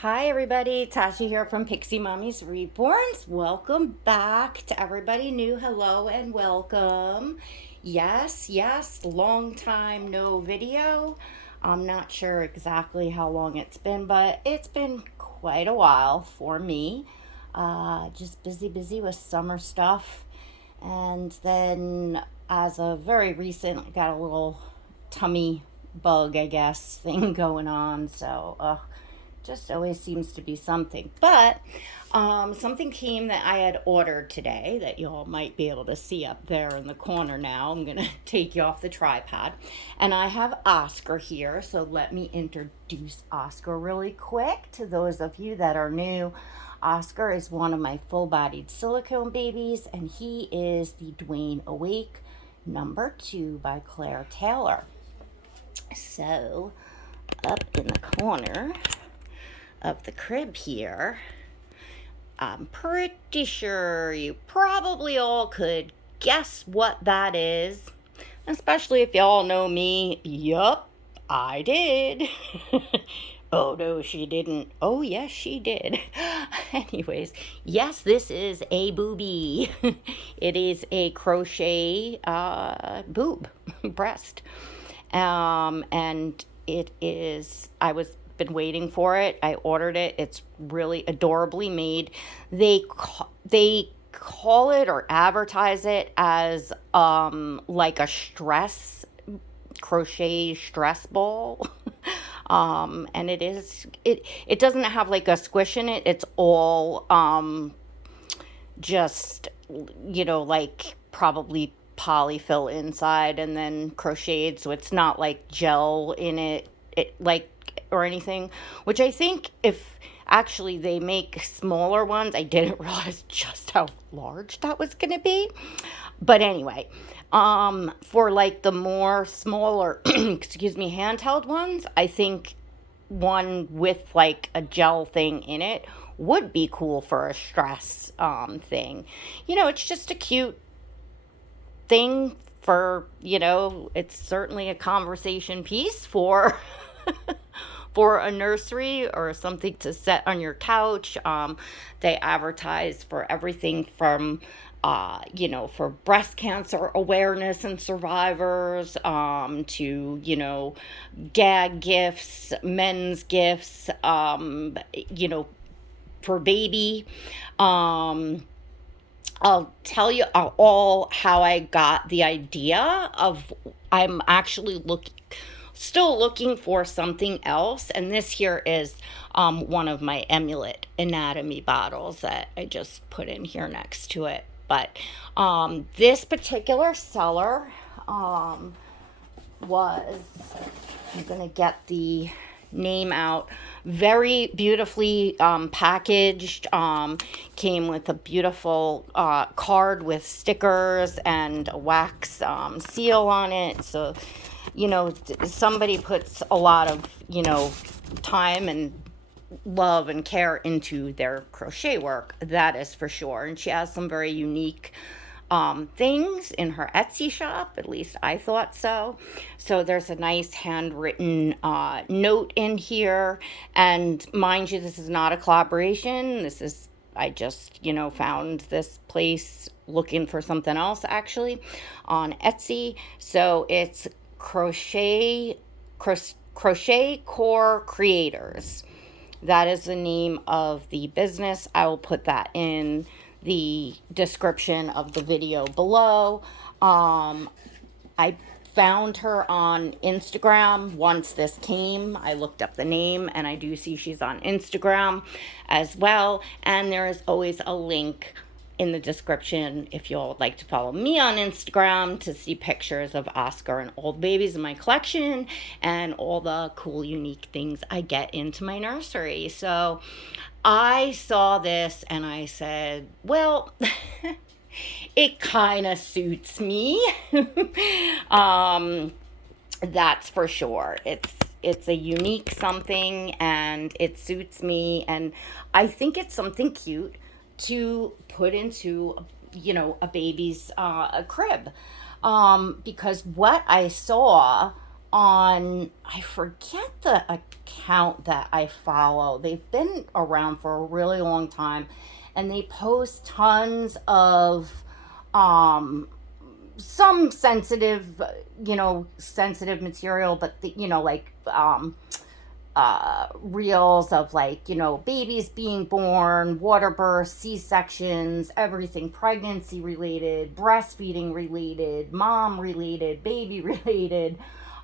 Hi everybody, Tasha here from Pixie Mommy's Reborns. Welcome back to everybody new. Hello and welcome. Yes, long time no video. I'm not sure exactly how long it's been, but it's been quite a while for me. Just busy with summer stuff. And then as of very recent, I got a little tummy bug, I guess, thing going on. So, just always seems to be something. But something came that I had ordered today that you all might be able to see up there in the corner now. I'm going to take you off the tripod. And I have Oscar here. So let me introduce Oscar really quick to those of you that are new. Oscar is one of my full-bodied silicone babies, and he is the Dwayne Awake #2 by Claire Taylor. So up in the corner of the crib here, I'm pretty sure you probably all could guess what that is, especially if y'all know me. Yup, I did. Oh no, she didn't. Oh yes, she did. Anyways, yes, this is a boobie. It is a crochet boob breast, and it is. I was been waiting for it. I ordered it. It's really adorably made. They call it or advertise it as like a crochet stress ball. And it doesn't have like a squish in it. It's all just like probably polyfill inside and then crocheted, so it's not like gel in it like or anything, which I think if actually they make smaller ones. I didn't realize just how large that was going to be. But anyway, for like the more smaller, excuse me, handheld ones, I think one with like a gel thing in it would be cool for a stress thing. It's just a cute thing for, it's certainly a conversation piece for for a nursery or something to set on your couch. They advertise for everything from, for breast cancer awareness and survivors, to, gag gifts, men's gifts, for baby. I'll tell you all how I got the idea of. I'm actually still looking for something else, and this here is one of my Amulet anatomy bottles that I just put in here next to it. But this particular seller was, I'm gonna get the name out, very beautifully packaged, came with a beautiful card with stickers and a wax seal on it. So somebody puts a lot of time and love and care into their crochet work, that is for sure. And she has some very unique things in her Etsy shop, at least I thought so. So there's a nice handwritten note in here, and mind you, this is not a collaboration. I just found this place looking for something else actually on Etsy. So it's crochet core creators. That is the name of the business. I will put that in the description of the video below. I found her on Instagram once this came. I looked up the name, and I do see she's on Instagram as well. And there is always a link in the description if you'll like to follow me on Instagram to see pictures of Oscar and all the babies in my collection and all the cool, unique things I get into my nursery. So I saw this and I said, well, it kind of suits me. That's for sure. It's a unique something and it suits me, and I think it's something cute to put into a baby's crib, because what I saw on, I forget the account that I follow. They've been around for a really long time, and they post tons of um some sensitive, sensitive material, but like reels of, like, babies being born, water births, C-sections, everything pregnancy related, breastfeeding related, mom related, baby related.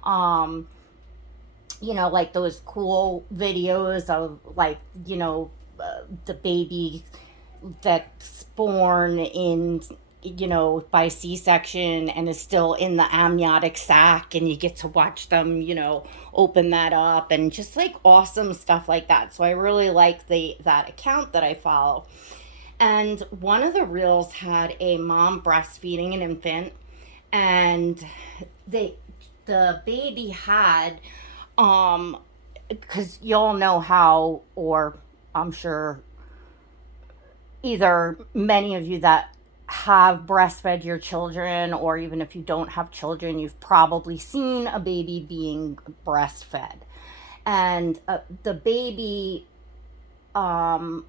Um, like those cool videos of, like, the baby that's born in, by C-section and is still in the amniotic sac, and you get to watch them, open that up, and just like awesome stuff like that. So I really like that account that I follow. And one of the reels had a mom breastfeeding an infant, and they the baby had, um because y'all know how, or I'm sure either many of you that have breastfed your children, or even if you don't have children, you've probably seen a baby being breastfed. And the baby, um,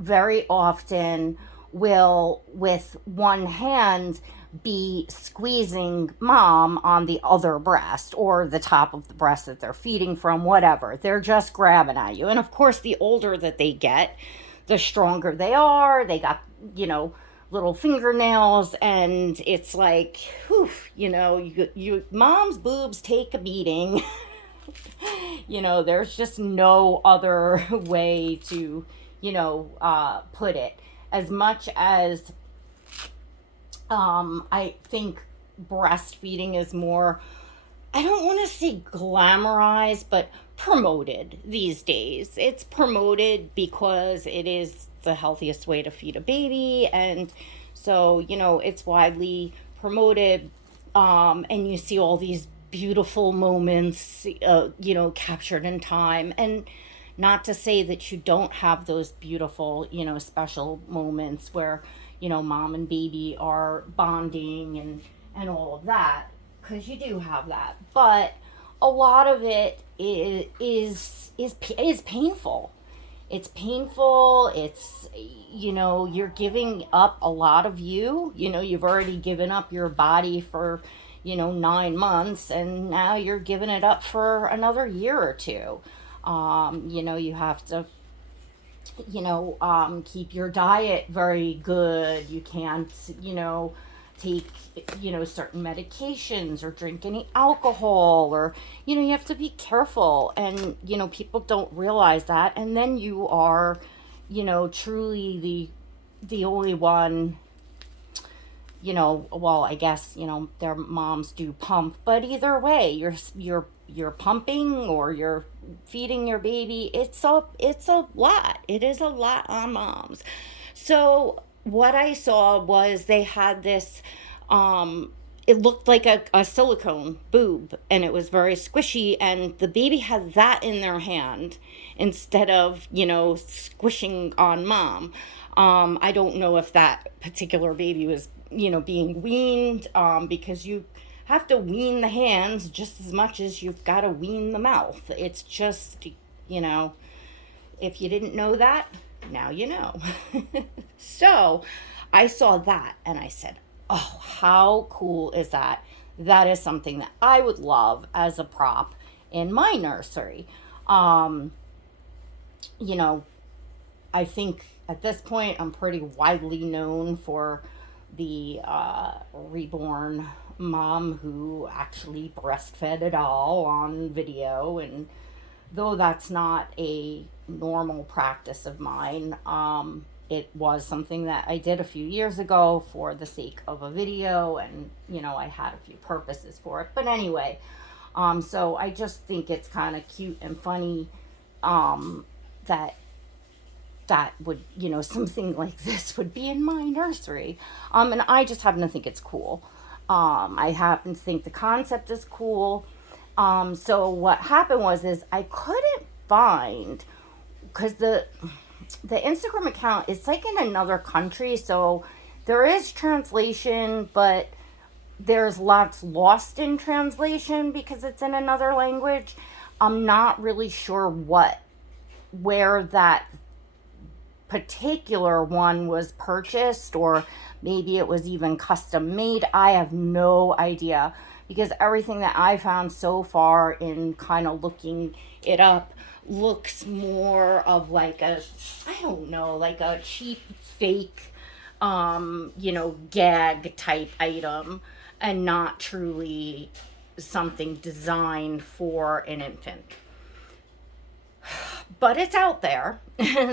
very often, will, with one hand, be squeezing mom on the other breast, or the top of the breast that they're feeding from, whatever. They're just grabbing at you. And of course, the older that they get, the stronger they are. They got, you know, little fingernails, and it's like, whew, mom's boobs take a beating. There's just no other way to, put it. As much as, I think breastfeeding is more, I don't want to say glamorized, but promoted these days. It's promoted because it is the healthiest way to feed a baby. And so, it's widely promoted. And you see all these beautiful moments, captured in time. And not to say that you don't have those beautiful, special moments where, mom and baby are bonding, and all of that, because you do have that. But a lot of it is painful. It's painful. It's, you're giving up a lot of you. You've already given up your body for, 9 months, and now you're giving it up for another year or two. You have to, keep your diet very good. You can't, take, certain medications, or drink any alcohol, or, you have to be careful. And, people don't realize that. And then you are, truly the only one, well, I guess, their moms do pump, but either way, you're pumping, or you're feeding your baby. It's a lot. It is a lot on moms. So what I saw was they had this, it looked like a silicone boob, and it was very squishy, and the baby had that in their hand instead of, squishing on mom. I don't know if that particular baby was, being weaned, because you have to wean the hands just as much as you've got to wean the mouth. It's just, you know, if you didn't know that, now you know. So I saw that and I said, oh, how cool is that? That is something that I would love as a prop in my nursery. Um, you know, I think at this point I'm pretty widely known for the reborn mom who actually breastfed it all on video. And though that's not a normal practice of mine, it was something that I did a few years ago for the sake of a video, and I had a few purposes for it. But anyway, so I just think it's kind of cute and funny, that would, something like this would be in my nursery. And I just happen to think it's cool. I happen to think the concept is cool. So what happened is I couldn't find, because the Instagram account is like in another country, so there is translation, but there's lots lost in translation because it's in another language. I'm not really sure where that particular one was purchased, or maybe it was even custom made. I have no idea, because everything that I found so far in kind of looking it up looks more of like a, I don't know, like a cheap fake, gag type item, and not truly something designed for an infant. But it's out there.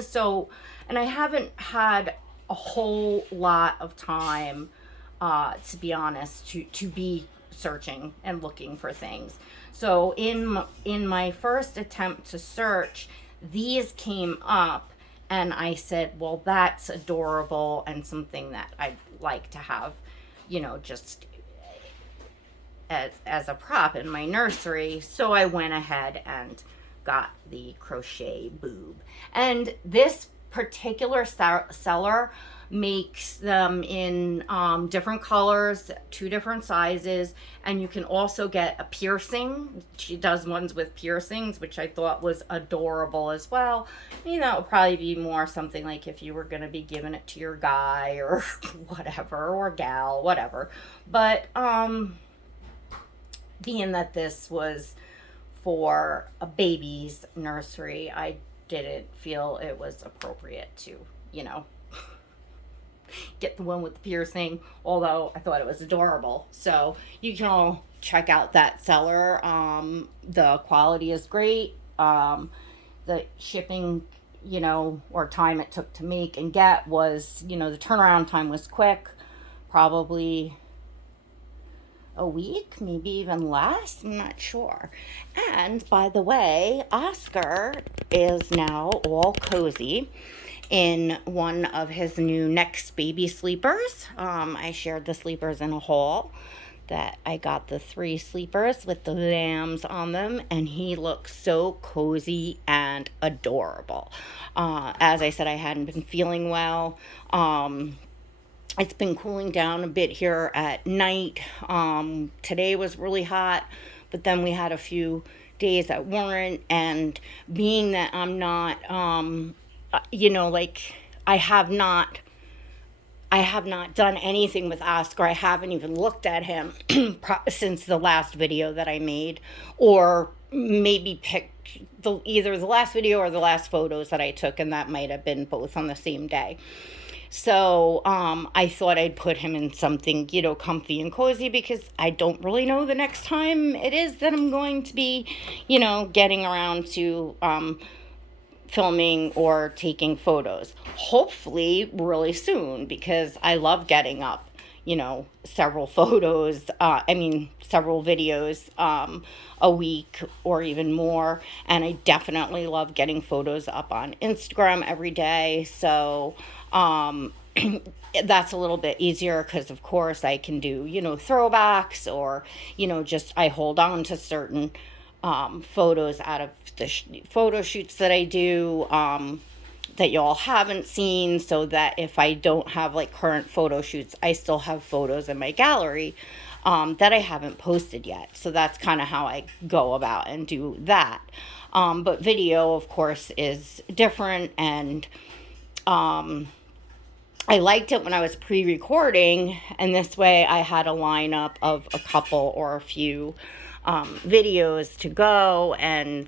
So, and I haven't had a whole lot of time, to be honest, to be searching and looking for things. So in my first attempt to search, these came up, and I said, well, that's adorable and something that I'd like to have, just as a prop in my nursery. So I went ahead and got the crochet boob. And this particular seller makes them in different colors, 2 different sizes, and you can also get a piercing. She does ones with piercings, which I thought was adorable as well. That would probably be more something like if you were going to be giving it to your guy or whatever, or gal, whatever. But being that this was for a baby's nursery, I didn't feel it was appropriate to, get the one with the piercing, although I thought it was adorable. So you can all check out that seller. The quality is great. The shipping, or time it took to make and get was, the turnaround time was quick, probably a week, maybe even less, I'm not sure. And by the way, Oscar is now all cozy in one of his new Next Baby sleepers. I shared the sleepers in a haul that I got, the 3 sleepers with the lambs on them, and he looks so cozy and adorable. As I said, I hadn't been feeling well. It's been cooling down a bit here at night. Today was really hot, but then we had a few days that weren't. And being that I'm not, I have not done anything with Oscar. I haven't even looked at him since the last video that I made, or maybe picked either the last video or the last photos that I took, and that might have been both on the same day. So I thought I'd put him in something, comfy and cozy, because I don't really know the next time it is that I'm going to be, getting around to filming or taking photos. Hopefully really soon, because I love getting up, several videos a week or even more. And I definitely love getting photos up on Instagram every day. So that's a little bit easier, because of course I can do, throwbacks, or, just I hold on to certain photos out of the photo shoots that I do, that y'all haven't seen, so that if I don't have like current photo shoots, I still have photos in my gallery that I haven't posted yet. So that's kind of how I go about and do that. But video, of course, is different, and I liked it when I was pre-recording, and this way I had a lineup of a couple or a few videos to go, and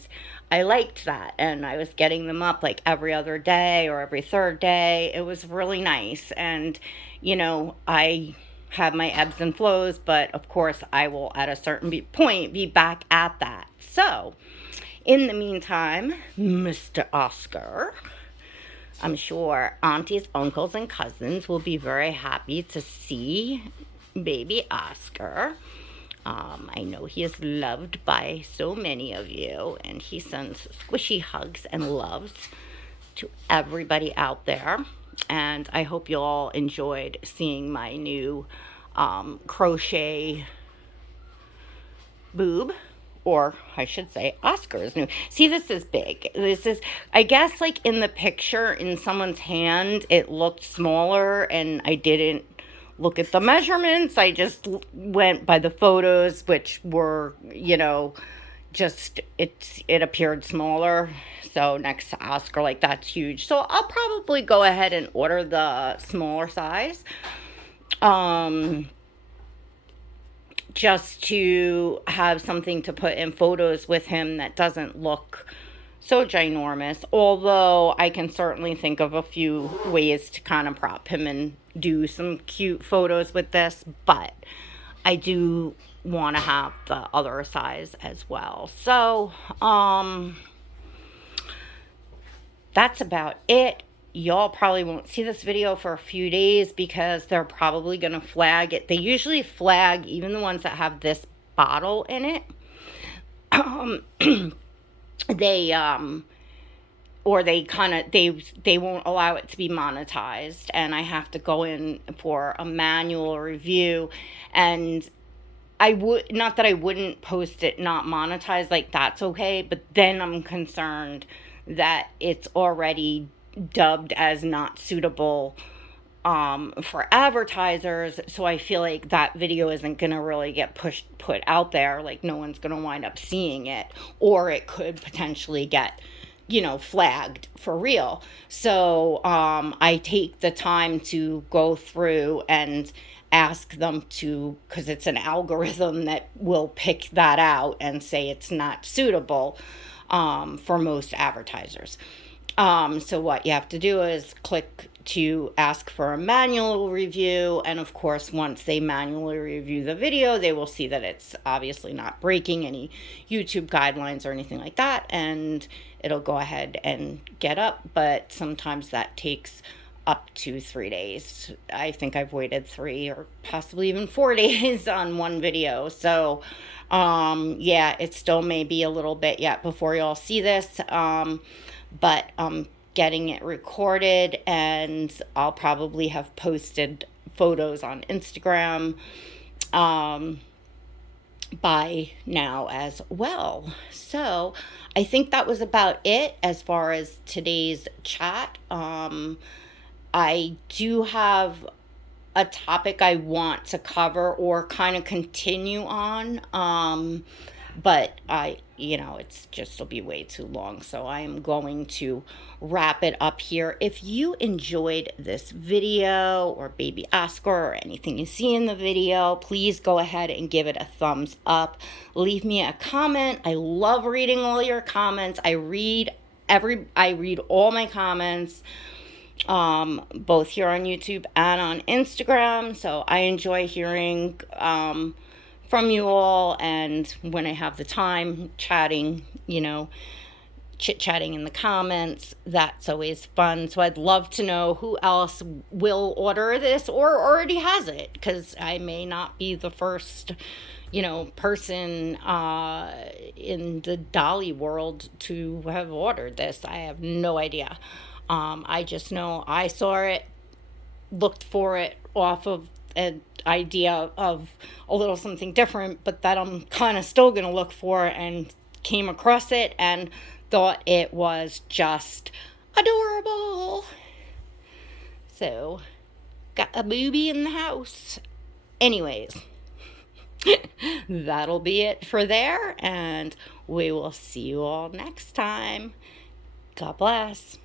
I liked that, and I was getting them up like every other day or every third day. It was really nice, and I have my ebbs and flows, but of course I will at a certain point be back at that. So in the meantime, Mr. Oscar, I'm sure aunties, uncles, and cousins will be very happy to see baby Oscar. I know he is loved by so many of you, and he sends squishy hugs and loves to everybody out there. And I hope you all enjoyed seeing my new crochet boob, or I should say Oscar's new. See, this is big. This is, I guess, like in the picture in someone's hand, it looked smaller, and I didn't look at the measurements. I just went by the photos, which were, you know, just it appeared smaller. So next to Oscar, like, that's huge. So I'll probably go ahead and order the smaller size. Just to have something to put in photos with him that doesn't look so ginormous. Although I can certainly think of a few ways to kind of prop him and do some cute photos with this, but I do want to have the other size as well. So, that's about it. Y'all probably won't see this video for a few days because they're probably going to flag it. They usually flag even the ones that have this bottle in it. Or they kind of, they won't allow it to be monetized, and I have to go in for a manual review. And I would, not that I wouldn't post it not monetized, like, that's okay, but then I'm concerned that it's already dubbed as not suitable for advertisers, so I feel like that video isn't gonna really get put out there. Like, no one's gonna wind up seeing it, or it could potentially get, you know, flagged for real. So I take the time to go through and ask them to, because it's an algorithm that will pick that out and say it's not suitable for most advertisers. So what you have to do is click to ask for a manual review, and of course, once they manually review the video, they will see that it's obviously not breaking any YouTube guidelines or anything like that, and it'll go ahead and get up. But sometimes that takes up to 3 days. I think I've waited 3 or possibly even 4 days on one video. So yeah, it still may be a little bit yet before y'all see this, but I'm getting it recorded, and I'll probably have posted photos on Instagram by now as well. So I think that was about it as far as today's chat. I do have a topic I want to cover or kind of continue on, but it's just, it'll be way too long, so I am going to wrap it up here. If you enjoyed this video, or baby Oscar, or anything you see in the video, please go ahead and give it a thumbs up. Leave me a comment. I love reading all your comments. I read all my comments, both here on YouTube and on Instagram. So I enjoy hearing from you all, and when I have the time, chatting, chit-chatting in the comments, that's always fun. So I'd love to know who else will order this or already has it, because I may not be the first person in the dolly world to have ordered this. I have no idea. I just know I saw it, looked for it off of an idea of a little something different, but that I'm kind of still going to look for, and came across it and thought it was just adorable. So, got a boobie in the house. Anyways, that'll be it for there, and we will see you all next time. God bless.